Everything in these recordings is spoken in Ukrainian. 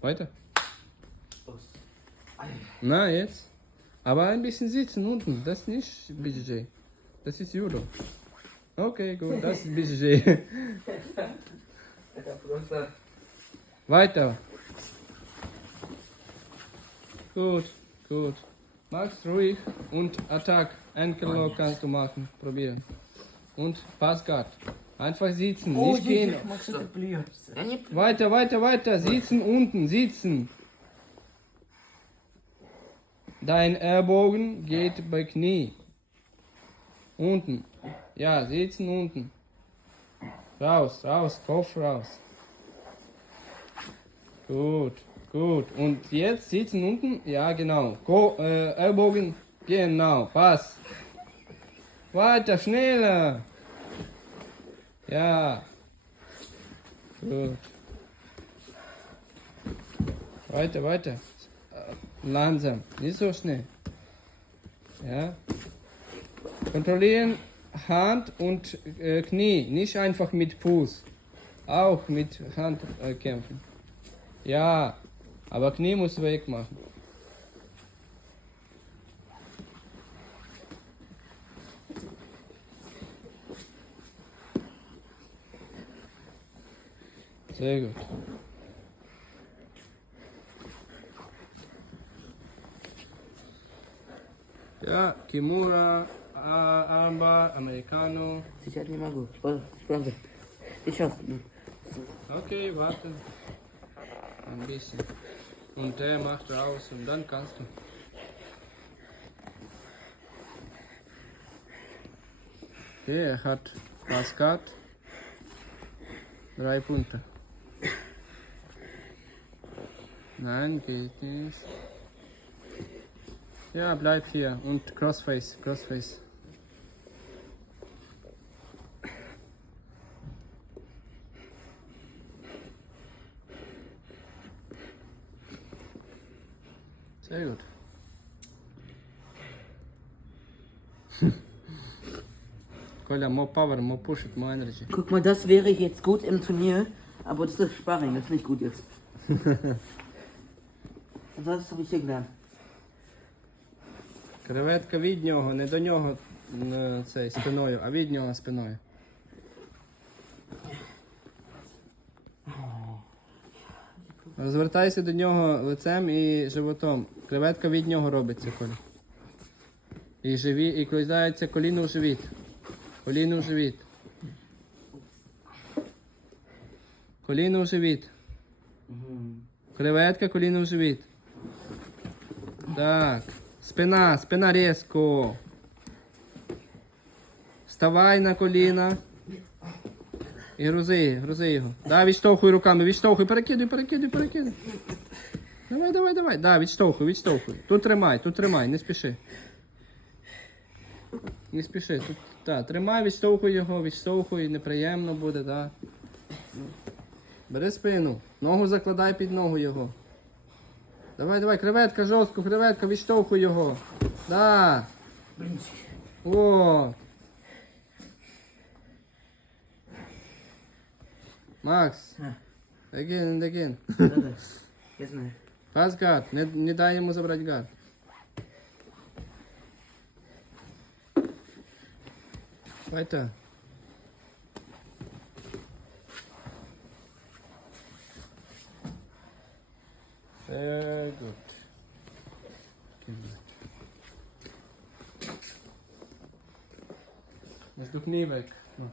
Weiter. Na, jetzt. Aber ein bisschen sitzen unten. Das ist nicht BJJ. Das ist Judo. Okay, gut. Das ist BJJ. Weiter. Gut, gut. Mach's ruhig und Attack. Ankle oh, Lock kannst du machen. Probieren. Und Passguard. Einfach sitzen, oh, nicht gehen. Weiter, weiter, weiter. Sitzen unten, sitzen. Dein Ellbogen geht bei Knie. Unten. Ja, sitzen unten. Raus, raus, Kopf raus. Gut, gut. Und jetzt sitzen unten? Ja, genau. Go, äh, Ellbogen, genau, pass. Weiter, schneller. Ja. Gut. Weiter, weiter. Langsam, nicht so schnell. Ja. Kontrollieren Hand und äh, Knie, nicht einfach mit Fuß. Auch mit Hand äh, kämpfen. Ja, aber Knie muss weg Sehr gut. Ja, Kimura, Armbar, Americano. Sicher nicht mal gut. Warte, ich hoffe. Okay, warte. Ein bisschen. Und der macht raus und dann kannst du. Okay, er hat Pascal drei Punkte. Nein, geht nicht. Ja, bleib hier. Und Crossface, Crossface. Sehr gut. Kolja, more power, more push it, more energy. Guck mal, das wäre jetzt gut im Turnier, aber das ist Sparring, das ist nicht gut jetzt. Habe ich. Креветка від нього, не до нього м, цей, спиною, а від нього спиною. Розвертайся до нього лицем і животом. Креветка від нього робиться, Коля. І живі, і кладається коліно в живіт. Коліно в живіт. Коліно в живіт. Креветка, коліно в живіт. Так. Спина, спина різко. Вставай на коліна. І грузи, грузи його. Да, відштовхуй руками, відштовхуй, перекидуй, перекидуй, перекидуй. Давай, давай, давай. Да, відштовхуй, відштовхуй. Тут тримай, тут тримай, не спіши. Не спіши. Тут, да, тримай, відштовхуй його, відштовхуй, неприємно буде, да. Бери спину. Ногу закладай під ногу його. Давай, давай, креветка, жорстко, креветка, відштовхуй його. Да. О. Макс. А. And again. Да-да. Я знаю. Пас гад. Не, не дай йому забрати гад. Weiter. Sehr gut. Genau. Lass du Knie weg. Hm.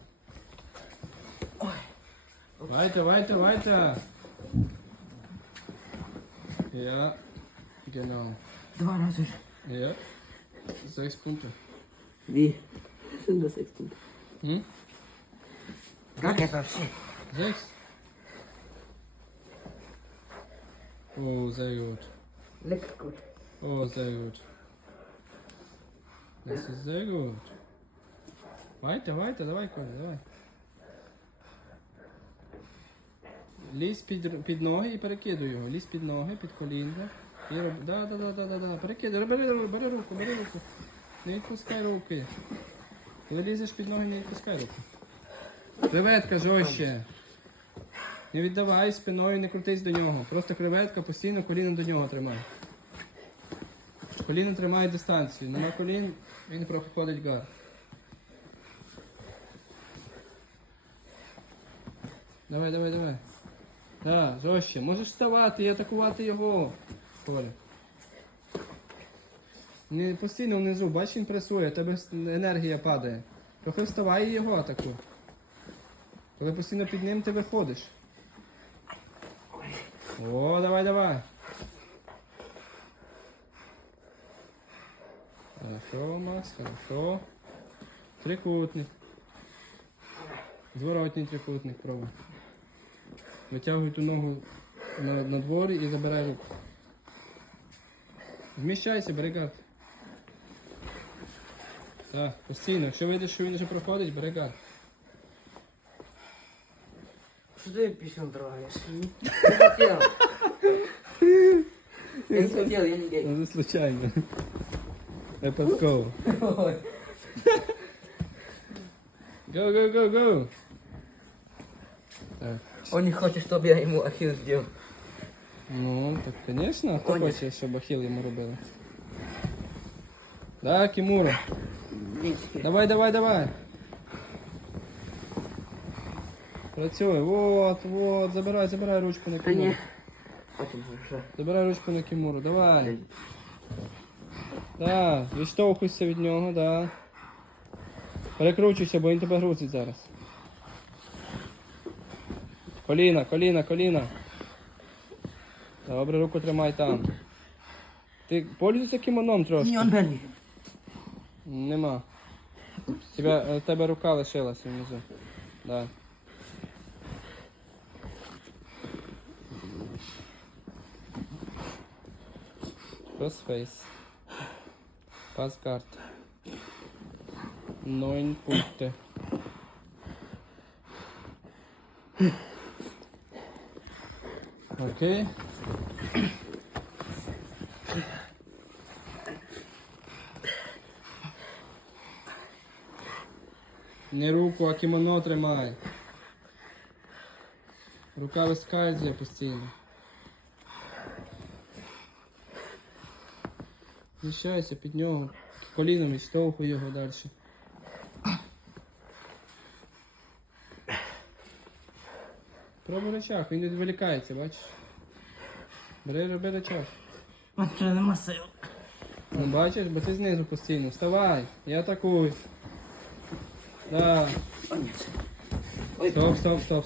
Weiter, weiter, weiter. Ja, genau. 92. Ja. Sechs Punkte. Wie? Sind das sechs Punkte? Hm? Gar kein Sechs. Oh, sehr gut. Lecker gut. Oh, sehr gut. Das ist sehr gut. Weiter, weiter, давай, Коля, давай. Лізь під, під ноги і перекидуй його. Лізь під ноги, під колінка. І роб... Да, да, да, да, да, да. Перекидай. Бери, бери, бери руку, бери руку. Не відпускай руки. Коли лізеш під ноги, не відпускай руку. Креветка жорстче. Не віддавай спиною, не крутись до нього. Просто креветка постійно коліно до нього тримай. Коліно тримає дистанцію. Нема колін, він проходить гар. Давай, давай, давай. Так, жорстче. Можеш вставати і атакувати його. Коля. Не постійно внизу, бач, він пресує, тебе енергія падає. Трохи вставай його атакуй. Коли постійно під ним ти виходиш. О, давай, давай. Хорошо, Макс, хорошо. Трикутник. Зворотній трикутник пробуй. Витягуй ту ногу на, на дворі і забирай руку. Вміщайся, бери гард. Так, постійно. Якщо видиш, що він вже проходить, бери гард. Что ты писем трогаешь? Не хотел. Я не хотел, я не гей. Ну, це случайно. Випадково. Ой. Go, go, go, go. Так. Он не хочет, чтобы я ему ахилл сделал. Ну, так, звісно, а хто Понял. хоче, щоб ахіл йому робили? Так, Кімура. Видите? Давай, давай, давай. Працюй. Вот, вот, забирай, забирай ручку на Кімуру. Забирай ручку на Кімуру, давай. Да, відштовхуйся від нього, да. Перекручуйся, бо він тебе грузить зараз. Коліна, коліна, коліна. Добре, руку тримай там. Ти пользуйся кімоном трошки. Не, он Бенни. Нема. Тебе, е, тебе рука лишилася внизу. Да. Crossface. Passkart. Neun Punkte. Okay. Не руку, а кімоно тримай. Рука вискальзує постійно. Зміщайся під нього. Коліном відштовхуй його далі. Пробуй речах, він відволікається, бачиш? Бери, роби речах. Что, нема сил. Ну бачиш, бо ти знизу постійно. Вставай, і атакуй. Да. Стоп, стоп, стоп, стоп.